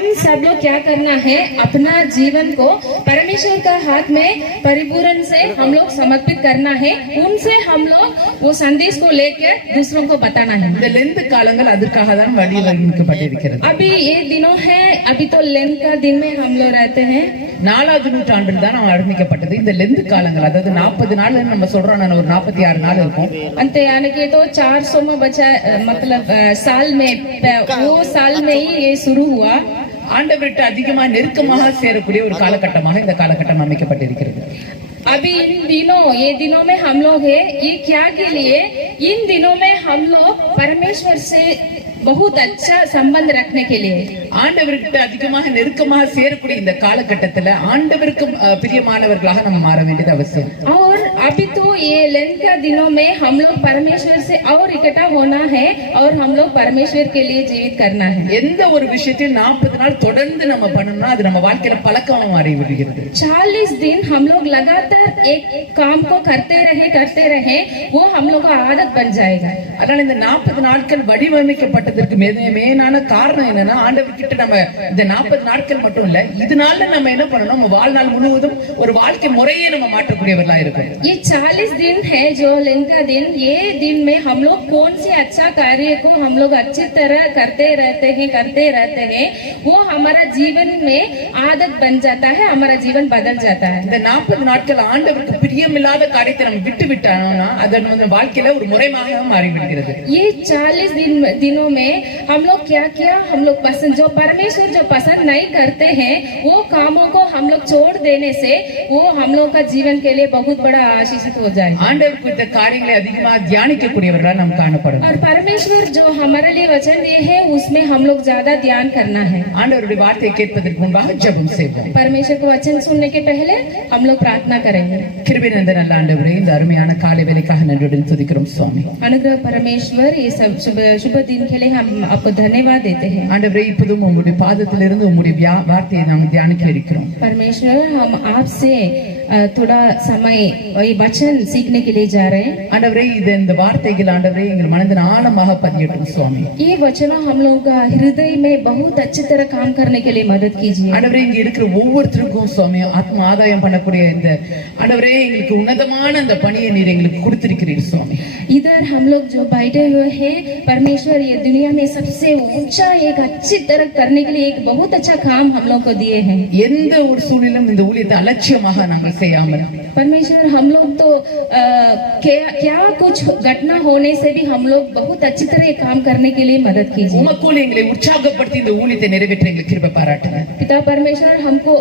हम सब लोग क्या करना है, अपना जीवन को परमेश्वर का हाथ में परिपूर्ण से हम लोग समर्पित करना है। उनसे हम लोग वो संदेश को लेकर दूसरों को बताना है। இந்த லெந்த் காலங்கள் அதற்காக தான் வடிவமைக்கப்பட்டிருக்கிறது. अभी ये दिनों है, अभी तो लेंथ का दिन में हम लोग रहते हैं. 4வது நூற்றாண்டில் தான் ஆரம்பிக்கப்பட்டது இந்த லெந்த் காலங்கள். அதாவது 40 நாள் நம்ம சொல்றோம், நான் ஒரு 46 நாள் இருக்கும். अंत यानी कि तो 400 में बचा, मतलब साल में, वो साल में ही ये शुरू हुआ. ஆண்டவர்கிட்ட அதிகமா நெருக்கமாக சேரக்கூடிய ஒரு காலகட்டமாக இந்த காலகட்டம் அமைக்கப்பட்டிருக்கிறது. अभी इन दिनों, ये दिनों में हम लोग है, ये क्या के लिए, इन दिनों में हम लोग परमेश्वर से बहुत अच्छा संबंध रखने के लिए, ஆண்டவர்கிட்ட அதிகமாக நெருக்கமாக சேரக்கூடிய இந்த காலகட்டத்துல ஆண்டவருக்கு பிரியமானவர்களாக நம்ம மாற வேண்டியது அவசியம். और अभी तो ये लेंथ का दिनों में हम लोग परमेश्वर से और इकट्ठा होना है और हम लोग परमेश्वर के लिए जीवित करना है. எந்த ஒரு விஷயத்தையும் 40 நாள் தொடர்ந்து நம்ம பண்ணணும்னா அது நம்ம வாழ்க்கையில பழக்கமா மாறி விடுகிறது. 40 दिन हम लोग लगातार एक काम को करते रहे, वो हम लोग का आदत बन जाएगा. அதனால இந்த 40 நாட்கள் வடிவமைக்கப்பட்டதற்கு மேலான காரணம் என்னன்னா, ஆண்டவர் கிட்ட நம்ம இந்த 40 நாட்கள் மட்டும் இல்ல, இதனால நம்ம என்ன பண்ணணும், நம்ம வாழ்நாள் முழுவதும் ஒரு வாழ்க்கை முறையை நம்ம மாற்றக்கூடியவர்களா இருக்கணும். ये 40 दिन है जो लेंथ का दिन, ये दिन में हम लोग कौन से अच्छा कार्य को हम लोग अच्छी तरह करते रहते हैं, वो हमारा जीवन में आदत बन जाता है, हमारा जीवन बदल जाता है. இந்த 40 நாட்கள் ஆண்டவருக்கு பிரியமில்லாத காரியத்தை நம்ம விட்டு விட்டோம்னா அது நம்ம வாழ்க்கையில ஒரு முறையாக மாறி விடுகிறது. ये 40 दिनों में हम लोग क्या हम लोग पसंद, जो परमेश्वर जो पसंद नहीं करते हैं, वो कामों को हम लोग छोड़ देने से वो हम लोग का जीवन के लिए बहुत बड़ा आशीषित हो जाए. ஆண்டவர் குறித்த காரியங்களை அதிகமாக தியானிக்கக்கூடியவர்களா நாம் காணப்படும். और परमेश्वर जो हमारे लिए वचन दिए हैं उसमें हम लोग ज्यादा ध्यान करना है. ஆண்டவருடைய வார்த்தையை கேட்பதற்கு முன்பாக ஜெபம் செய்வோம். परमेश्वर को वचन सुनने के पहले हम लोग प्रार्थना करेंगे. கிருபை நிறைந்த நல்ல ஆண்டவரே, இந்த அருமையான காலை வேளைக்காக நன்றியுடன் துதிக்கிறோம் சுவாமி. अनुग्रह परमेश्वर, ये सब शुभ दिन के लिए हम आपको धन्यवाद देते हैं. ஆண்டவரே, இப்போதும் உம்முடைய பாதத்திலிருந்து உம்முடைய வார்த்தையை நாம் தியானிக்க இருக்கிறோம். परमेश्वर, हम आपसे थोड़ा समय ये वचन सीखने के लिए जा रहे हैं. ஆண்டவரே, இந்த வார்த்தைகள் ஆண்டவரே எங்கள் மனதின் ஆழமாக பதியட்டும் சுவாமி. ये वचन हम लोग का हृदय में बहुत अच्छी तरह काम करने के लिए मदद कीजिए. ஆண்டவரே, இங்க இருக்கிற ஒவ்வொருத்தருக்கும் சுவாமி ஆத்ம ஆதாயம் பண்ணக்கூடிய இந்த ஆண்டவரே எங்களுக்கு உன்னதமான அந்த பணியை நீர் எங்களுக்கு கொடுத்திருக்கிறீர் சுவாமி. इधर हम लोग जो बैठे हुए हैं, परमेश्वर ये दुनिया में सबसे ऊंचा एक अच्छी तरह करने के लिए एक बहुत अच्छा काम हम लोग को दिए हैं. எந்த ஒரு சூழலும் இந்த ஊழியத்தை அலட்சியமாக நாங்கள் செய்யாமல், परमेश्वर हम लोग तो क्या कुछ घटना होने से भी हम लोग बहुत अच्छी तरह ये काम करने के लिए मदद कीजिए. உமக்குள் எங்களை உற்சாகப்படுத்தி இந்த ஊழியத்தை நிறைவேற்ற எங்களுக்கு கிருபை பாராட்டுங்க. पिता परमेश्वर, हमको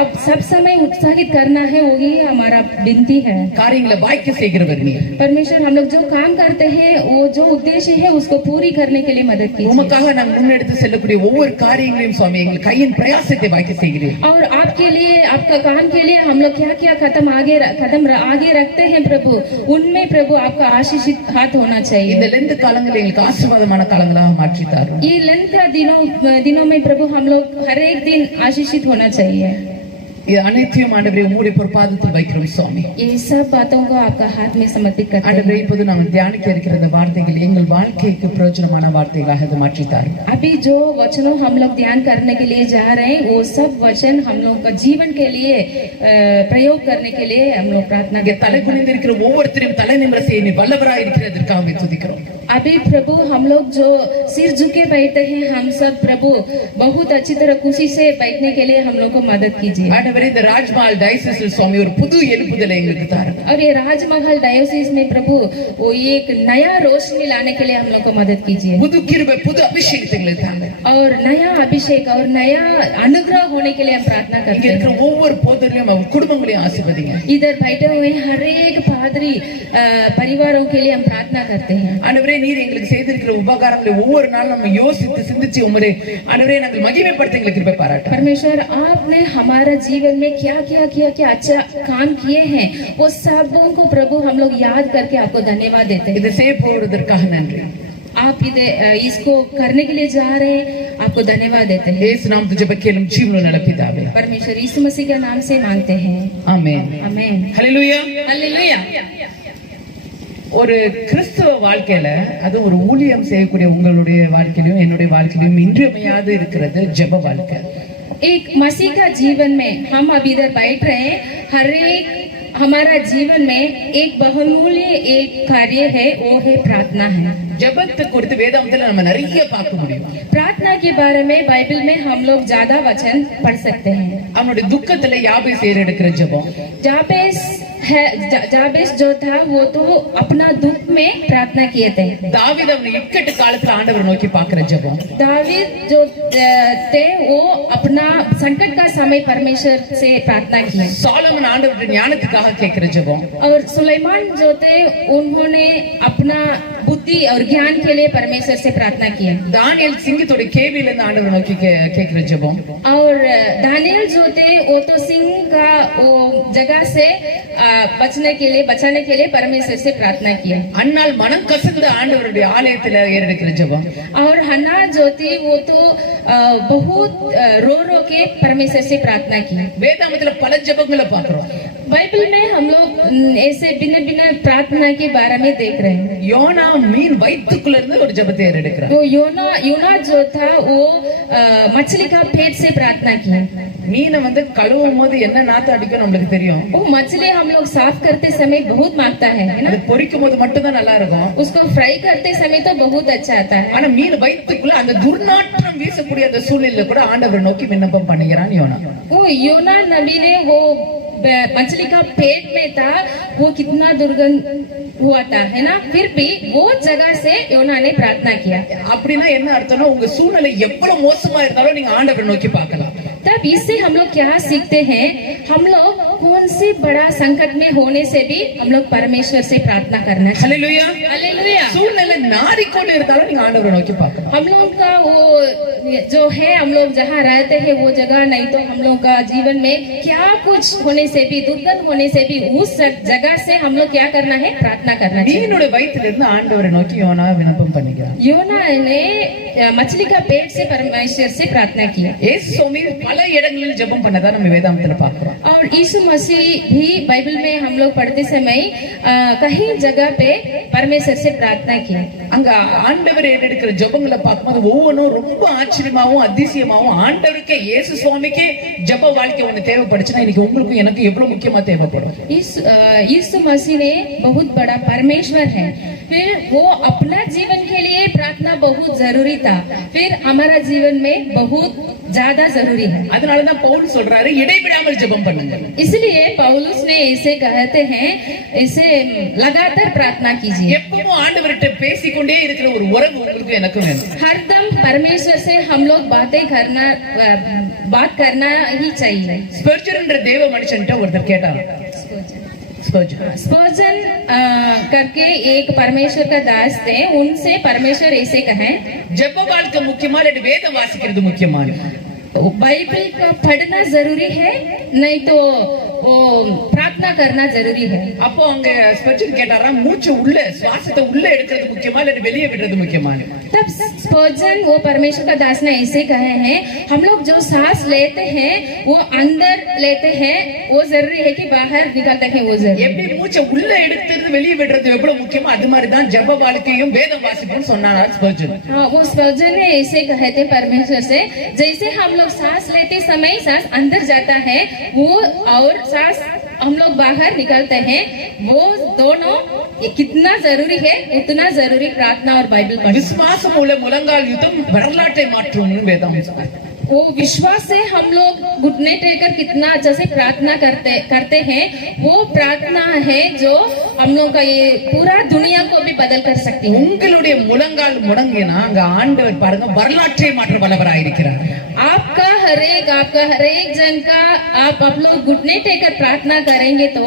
आप सब समय उत्साहित करना है, वही हमारा विनती है. காரியங்களை வாய்க்க செய்கிறவர் நீர். परमेश्वर, हम लोग जो काम करते हैं, वो जो उद्देश्य है उसको पूरी करने के लिए मदद कीजिए. உமக்காக நாங்கள் முன்னெடுத்து செல்லக்கூடிய ஒவ்வொரு காரியங்களையும் சுவாமி எங்கள் கையின் பிரயாசத்தை வாய்க்க செய்கிறீர். और आपके लिए, आपका काम के लिए हम लोग क्या कदम आगे रखते हैं प्रभु, उनमें प्रभु आपका आशीषित हाथ होना चाहिए. இந்த லெந்த் காலங்களை எங்களுக்கு ஆசீர்வாதமான காலங்களாக மாற்றி தாரும். ये लेंथ का दिनों में प्रभु हम लोग हर एक दिन आशीषित होना चाहिए. இது அனைத்தையும் ஆண்டவரே உம்முடைய பொற்பாதத்தில் வைக்கிறோம் சுவாமி. ये सब बातों को आपका हाथ में समर्पित करते हैं. ஆண்டவரே, இப்போது நாங்கள் தியானிக்க இருக்கிற இந்த வார்த்தைகள் எங்கள் வாழ்க்கைக்கு பிரயோஜனமான வார்த்தைகளாக இது மாற்றி தாரும். अभी जो वचनों हम लोग ध्यान करने के लिए जा रहे हैं, वो सब वचन हम लोग का जीवन के लिए प्रयोग करने के लिए हम लोग प्रार्थना करते हैं. தலை குனிந்திருக்கிற ஒவ்வொருத்தரையும் தலை நிமிர செய்ய நீ வல்லவராய் இருக்கிறதற்காக துதிக்கிறோம். अभी प्रभु हम लोग जो सिर झुके बैठे हैं, हम सब प्रभु बहुत अच्छी तरह खुशी से बैठने के लिए हम लोग को मदद कीजिए. ஆண்டவரே, இந்த ராஜ்மஹால் டயசிஸ் சுவாமி ஒரு புது எழுப்புதலை எங்களுக்கு தாரும். और ये राजमहल डायोसिस में प्रभु वो एक नया रोशनी लाने के लिए हम लोग को मदद कीजिए. புது கிருபை, புது அபிஷேகத்தை எங்களுக்கு தாங்க. और नया अभिषेक और नया अनुग्रह होने के लिए हम प्रार्थना करते हैं. இருக்கிற ஒவ்வொரு போதரிலும் அவர் குடும்பங்களையும் ஆசீர்வதிங்க. इधर बैठे हुए हर एक पादरी परिवारों के लिए हम प्रार्थना करते हैं. ஆண்டவரே, நீர் எங்களுக்கு செய்திருக்கிற உபகாரங்களை ஒவ்வொரு நாளும் நம்ம யோசித்து சிந்திச்சு உம்முடைய ஆண்டவரே நாங்கள் மகிமைப்படுத்த எங்களுக்கு கிருபை பாராட்டுங்க. परमेश्वर, आपने हमारा जीवन में क्या अच्छा काम किए हैं, वो सबों को प्रभु हम लोग याद करके आपको धन्यवाद देते हैं. இதை செய்ய போவதற்காக நன்றி. आप इसको करने के लिए जा रहे हैं, आपको धन्यवाद देते हैं. இயேசு நாமத்தில் ஜெபிக்கிறோம் ஜீவனுள்ள நல்ல பிதாவே. परमेश्वर यीशु मसीह के नाम से मांगते हैं. आमेन. आमेन. हालेलुया. हालेलुया. ஒரு கிறிஸ்தவ வாழ்க்கையில அது ஒரு ஊழியம் செய்யக்கூடிய உங்களுடைய வாழ்க்கையிலும் என்னுடைய வாழ்க்கையிலும் இன்றியமையாது இருக்கிறது ஜெப வாழ்க்கை. एक मसीह का जीवन में हम अब इधर बैठ रहे हैं, हर एक हमारा जीवन में एक बहुमूल्य एक कार्य है, वो है प्रार्थना है. ஜெபத்தை குறித்து வேதாகமத்துல நம்ம நிறைய பார்க்க முடியும். प्रार्थना के बारे में बाइबल में हम लोग ज्यादा वचन पढ़ सकते हैं. அவனுடைய துக்கத்துல யாபேஸ் ஏறெடுக்கிற ஜெபம். जाबेस जो था वो तो अपना दुख में प्रार्थना किए थे. தாவீது அவன் இக்கட்டு காலத்துல ஆண்டவரை நோக்கி பார்க்கிற ஜெபம். दावीद जो थे वो अपना संकट का समय परमेश्वर से प्रार्थना की. சாலமன் ஆண்டவருடைய ஞானத்துக்காக கேட்கிற ஜெபம். और सुलेमान जो थे उन्होंने अपना बुद्धि और ज्ञान के लिए परमेश्वर से प्रार्थना की. தானியேல் சிங்கத்தோட கேவில இருந்து ஆண்டவரை நோக்கி கேட்கிற ஜெபம். और दानियल जो थे वो तो सिंह का वो जगह से बचाने के लिए परमेश्वर से प्रार्थना किया. அன்னாள் மனம் கசந்த ஆண்டவருடைய ஆலயத்துல ஏறெடுக்கிற ஜெபம். और हन्ना जो थी वो तो बहुत रो के परमेश्वर से प्रार्थना की. வேதாகமத்துல பல ஜெபங்களை பார்க்கிறோம். बाइबल में हम लोग ऐसे भिन्न भिन्न प्रार्थना के बारे में देख रहे हैं. யோனா மீன் வயிற்றுக்குள்ள இருந்து ஒரு ஜெபத்தை ஏறெடுக்கிறார். वो योना जो था वो मछली का पेट से प्रार्थना की. மீனை வந்து கழுவும் போது என்ன நாத்தம் அடிக்கும் நம்மளுக்கு தெரியும். वो मछली हम लोग साफ करते समय बहुत मांगता है ना. அது பொரிக்கும் போது மட்டும் தான் நல்லா இருக்கும். उसको फ्राई करते समय तो बहुत अच्छा आता है. ஆனா மீன் வயிற்றுக்குள்ள அந்த துர்நாற்றம் வீசக்கூடிய அந்த சூழ்நிலையில கூட ஆண்டவரை நோக்கி விண்ணப்பம் பண்ணுகிறான் யோனா. वो योना नबी ने वो मछली का पेट में था, वो कितना दुर्गंध हुआ था है ना, फिर भी वो जगह से योना ने प्रार्थना किया. அப்படினா என்ன அர்த்தம்னா உங்க சூழ்நிலை எவ்வளவு மோசமா இருந்தாலும் நீங்க ஆண்டவரை நோக்கி பார்க்கலாம். तब इससे हम लोग क्या सीखते हैं, हम लोग कौन से बड़ा संकट में होने से भी हम लोग परमेश्वर से प्रार्थना करना चाहिए. Hallelujah hallelujah. சூழ்நிலை நாறிக்கொண்டு இருந்தாலும் நீங்க ஆண்டவரை நோக்கி பார்க்கலாம். हम लोग का वो जो है, हम लोग जहाँ रहते हैं वो जगह नहीं तो हम लोग का जीवन में क्या कुछ होने से भी, दुर्गंध होने से भी उस जगह से हम लोग क्या करना है, प्रार्थना करना चाहिए. மீனுடைய வயிற்றில இருந்து ஆண்டவரை நோக்கி யோனா விண்ணப்பம் பண்ணுகிறான். योना ने मछली का पेट से परमेश्वर से प्रार्थना की. இயேசு சுவாமி பல இடங்களில் ஜெபம் பண்ணதா நம்ம வேதாகமத்துல பார்க்கிறோம். और यीशु मसीह भी बाइबल में हम लोग पढ़ते समय कहीं जगह पे परमेश्वर से प्रार्थना की. அங்க ஆண்டவர் ஏறெடுக்கிற ஜெபங்களை பார்க்கும்போது ஒவ்வொன்றும் ரொம்ப ஆச்சரியமாவும் அதிசயமாவும் ஆண்டவருக்கே இயேசு சுவாமிக்கே ஜெப வாழ்க்கை ஒண்ணு தேவைப்படுச்சுன்னா இன்னைக்கு உங்களுக்கும் எனக்கு எவ்வளவு முக்கியமா தேவைப்படும். यीशु मसीह ने बहुत बड़ा परमेश्वर है, फिर वो अपना जीवन के लिए प्रार्थना बहुत जरूरी था, फिर हमारा जीवन में बहुत ज्यादा जरूरी है. அதனாலதான் பவுல் சொல்றாரு இடைவிடாமல் ஜெபம் பண்ணுங்க. इसलिए पौलुस ने ऐसे कहते हैं, ऐसे लगातार प्रार्थना कीजिए. எப்பவும் ஆண்டவர்கிட்ட பேசிக்கொண்டே இருக்கிற ஒரு உறவு உங்களுக்கு எனக்கும் வேணும். हरदम परमेश्वर से हम लोग बात करना ही चाहिए. ஸ்பர்ஜர்ன்ற தேவ மனுஷன்ட்ட ஒருத்தர் கேட்டாரு. स्पर्जन करके एक परमेश्वर का दास थे, उनसे परमेश्वर ऐसे कहे, ஜெப வாழ்க்கை முக்கியமா இல்ல வேதம் வாசிக்கிறது முக்கியமா? बाइबल का पढ़ना जरूरी है, नहीं तो वो प्रार्थना करना जरूरी है. அப்போ அங்க ஸ்பர்ஜன் கேட்டாரா, மூச்சு உள்ள சுவாசத்தை உள்ள எடுக்கிறது முக்கியமா இல்ல வெளியே விடுறது முக்கியமா? तब स्पर्जन वो परमेश्वर का दास ने ऐसे कहे हैं, हम लोग जो सांस लेते हैं वो अंदर लेते हैं, वो जरूरी है कि बाहर निकालते हैं वो जरूरी. எப்படி மூச்சை உள்ள எடுக்கிறது வெளியே விடுறது எவ்வளவு முக்கியமா அது மாதிரி தான் ஜெப வாழ்க்கையும் வேதம் வாசிப்பும் சொன்னார் ஸ்பர்ஜன். हाँ, वो स्पर्जन ने ऐसे कहे थे परमेश्वर से, जैसे हम लोग सांस लेते समय सांस अंदर जाता है वो और सांस हम लोग बाहर निकालते हैं, वो दोनों कितना जरूरी है उतना जरूरी प्रार्थना और बाइबल पढ़ना. விசுவாசம் உள்ள முழங்கால் யுத்தம் வரலாற்றை மாற்றும் வேதம் சொல்லுது. वो विश्वास से हम लोग घुटने टेकर कितना अच्छा से प्रार्थना करते हैं, वो प्रार्थना है जो हम लोग का ये पूरा दुनिया को भी बदल कर सकती है. உங்களுடைய முழங்கால் முடங்கினா அங்க ஆண்டவர் பாருங்க வரலாற்றை மாற்ற வல்லவராய் இருக்கிறார். आपका हर एक जन का आप लोग घुटने टेकर प्रार्थना करेंगे तो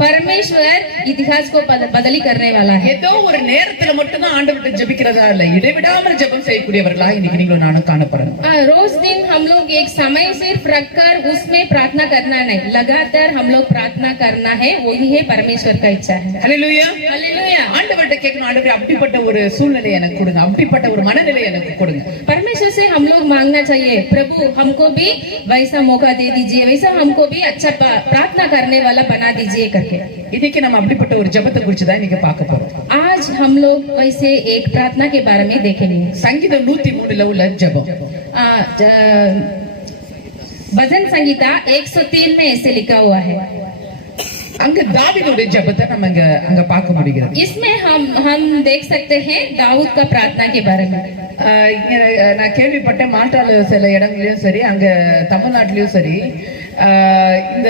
परमेश्वर इतिहास को बदली करने वाला है. ஏதோ ஒரு நேரத்துல மட்டும் தான் ஆண்டவர்கிட்ட ஜெபிக்கிறதா இல்ல, இடைவிடாமல் ஜெபம் செய்யக்கூடியவர்களா இன்னைக்கு நீங்களும் நானும் காணப்படுறோம். रोज दिन हम लोग एक समय सिर्फ रखकर उसमें प्रार्थना करना नहीं, लगातार हम लोग प्रार्थना करना है, वही है परमेश्वर का इच्छा है. Hallelujah hallelujah. ஆண்டவர்கிட்ட கேட்கணும், ஆண்டவரே அப்படிப்பட்ட ஒரு சூழ்நிலை எனக்கு கொடுங்க, அப்படிப்பட்ட ஒரு மனநிலை எனக்கு கொடுங்க. परमेश्वर से हम लोग मांगना चाहिए, प्रभु हमको हमको भी वैसा मौका दे दीजिए, वैसा हमको भी अच्छा प्रार्थना करने वाला बना दीजिए करके। இன்னைக்கு நம்ம அப்படிப்பட்ட ஒரு ஜெபத்தை குறித்து தான் இன்னைக்கு பார்க்க போறோம். आज हम लोग वैसे एक प्रार्थना के बारे में देखेंगे। சங்கீதம் 103ல உள்ள ஜெபம். भजन संगीता 103 में ऐसे लिखा हुआ है। அங்க தாவீதுடைய ஜெபத்தை நம்ம அங்க பார்க்க முடிகிறது. इसमें हम देख सकते हैं दाऊद का प्रार्थना के बारे में। நான் கேள்விப்பட்ட மாட்டாள சில இடங்களையும் சரி, அங்க தமிழ்நாட்டிலயும் சரி, இந்த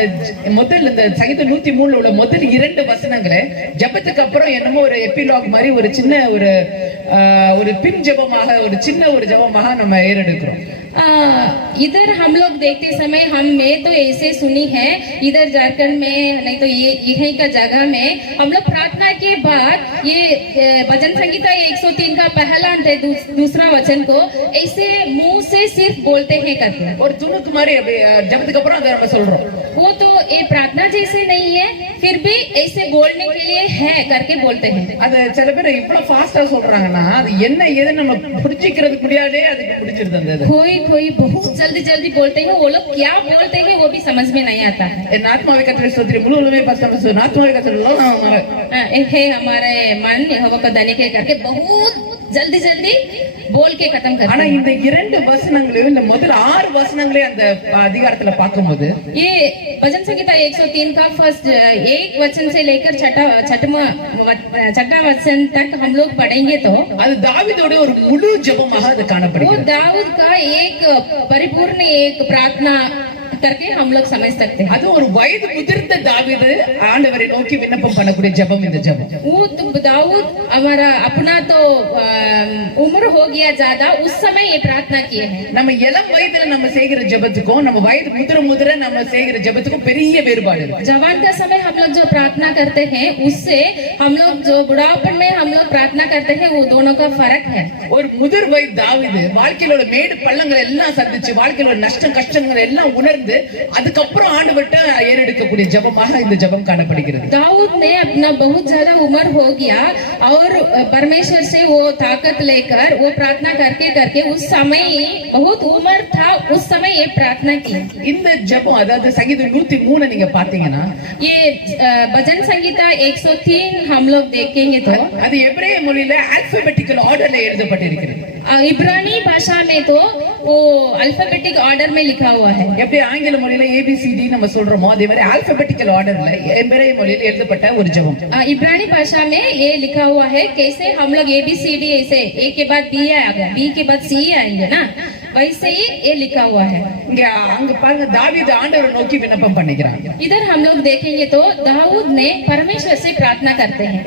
இந்த சங்கீதம் 103ல உள்ள முதல் 2 வசனங்களை ஜெபத்துக்கு அப்புறம் என்னமோ ஒரு எபிலாக் மாதிரி ஒரு சின்ன ஒரு பின் ஜெபமாக, ஒரு சின்ன ஒரு ஜெபமாக நம்ம ஏறெடுக்கிறோம். इधर हम लोग देखते समय मैं तो ऐसे सुनी है, इधर झारखंड में नहीं तो यही का जगह में हम लोग प्रार्थना के बाद ये भजन संगीता 103 का पहला अंत दूसरा वचन को ऐसे मुंह से सिर्फ बोलते हैं करके, और துணுக்கு மாதிரி ஜெபத்துக்கு அப்புறம் அதை நம்ம சொல்றோம். वो तो ये प्रार्थना जैसे नहीं है, फिर भी ऐसे बोलने के लिए है करके बोलते हैं. அது சில பேர் இவ்வளவு ஃபாஸ்டா சொல்றாங்கன்னா அது என்ன ஏது நம்ம புரிஞ்சிக்கிறது முடியாதே, அதுக்கு பிடிச்சிருது. அந்த कोई बहुत जल्दी जल्दी बोलते हैं, वो लोग क्या बोलते हैं वो भी समझ में नहीं आता है. என் ஆத்மாவை கர்த்தரை ஸ்தோத்திரி, முழு உள்ளமே பரிசுத்த ஆத்மாவை கர்த்தரை है हमारे मन यहोवा को धन्य करके बहुत जल्दी जल्दी बोल के खत्म करते हैं. ஆனா இந்த 2 வசனங்களையும் இந்த முதல் 6 வசனங்களே அந்த அதிகாரத்துல பார்க்கும்போது ये भजन संगीता 103 का फर्स्ट 1 वचन से लेकर छठा वचन तक हम लोग पढ़ेंगे तो அது தாவீதோட ஒரு முழு ஜெபமாக அது वो காணப்படுகிறது. दाऊद का एक परिपूर्ण एक प्रार्थना करके हम लोग समझ सकते हैं. அது ஒரு வயது முதிர்ந்த தாவீது ஆண்டவரை நோக்கி விண்ணப்பம் பண்ணக்கூடிய ஜெபம் இந்த ஜெபம். वो तो दाऊद हमारा अपना तो उम्र हो गया ज्यादा, उस समय ये प्रार्थना किए हैं. நம்ம இளம் வயதுல நம்ம செய்கிற ஜெபத்துக்கும் நம்ம வயது முதிர நம்ம செய்கிற ஜெபத்துக்கும் பெரிய வேறுபாடு இருக்கு. जवान का समय हम लोग जो प्रार्थना करते हैं उससे हम लोग जो बुढ़ापन में हम लोग प्रार्थना करते हैं वो दोनों का फर्क है. ஒரு முதிர் வயது தாவீது வாழ்க்கையில மேடு பள்ளங்கள் எல்லாம் சந்திச்சு வாழ்க்கையில நஷ்டம் கஷ்டங்கள் எல்லாம் உணர்ந்து அதுக்கப்புறம் ஆண்டவர்ட்ட ஏறெடுக்கக்கூடிய ஜெபமாக இந்த ஜெபம் காணப்படுகிறது. दाऊद ने अपना बहुत ज्यादा उम्र हो गया और परमेश्वर से वो ताकत लेकर वो प्रार्थना करके करके उस समय बहुत उम्र था, उस समय ये प्रार्थना की. இந்த ஜெபம் அதாவது சங்கீதம் 103 நீங்க பாத்தீங்கன்னா ये भजन संगीता 103 हम लोग देखेंगे तो அது எபிரேய மொழியில ஆல்பபெட்டிக்கல் ஆர்டர்ல எழுதப்பட்டிருக்கிறது. इब्रानी भाषा में तो वो अल्फाबेटिक ऑर्डर में लिखा हुआ है. எப்படி ஆங்கில மொழியில ABCD நம்ம சொல்றோமோ அதே மாதிரி ஆல்பபெட்டிக்கல் ஆர்டர்ல எபிரேய மொழியில எழுதப்பட்ட ஒரு ஜெபம். इब्रानी भाषा में ये लिखा हुआ है, कैसे हम लोग ABCD ऐसे A के बाद B आएगा, B के बाद C आएंगे ना, वैसे ही ये लिखा हुआ है. இங்க அங்க பாருங்க தாவீது ஆண்டவரை நோக்கி விண்ணப்பம் பண்ணிக்கிறான். इधर हम लोग देखेंगे तो दाऊद ने परमेश्वर से प्रार्थना करते हैं.